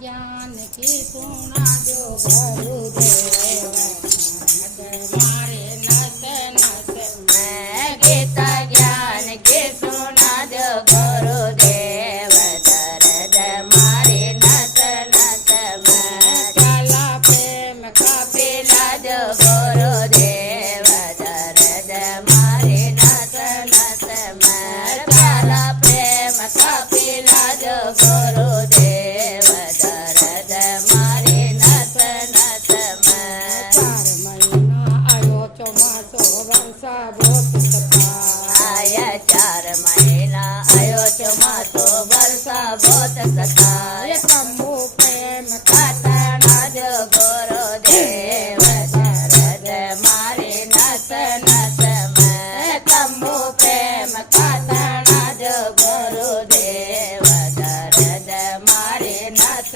ज्ञान की सुना जो गुरुदेव मारे नस नस में गीता ज्ञान की सुना जो गुरुदेव दर्द मारे नस नस में चला प्रेम का पिला जो गुरुदेव दर्द मारे नस नस में प्याला प्रेम का पिला जो गुरुदेव दर्द मारे नस नस में 4 महीना आयो ચોમાસો વર્ષા बहुत सता आया 4 महीना आयो ચોમાસો वर्षा बहुत सताए तंबू प्रेम खातना जो गुरुदेव दर्द मारे नस नस में तंबू प्रेम खातना जो गुरुदेव दर्द मारे नस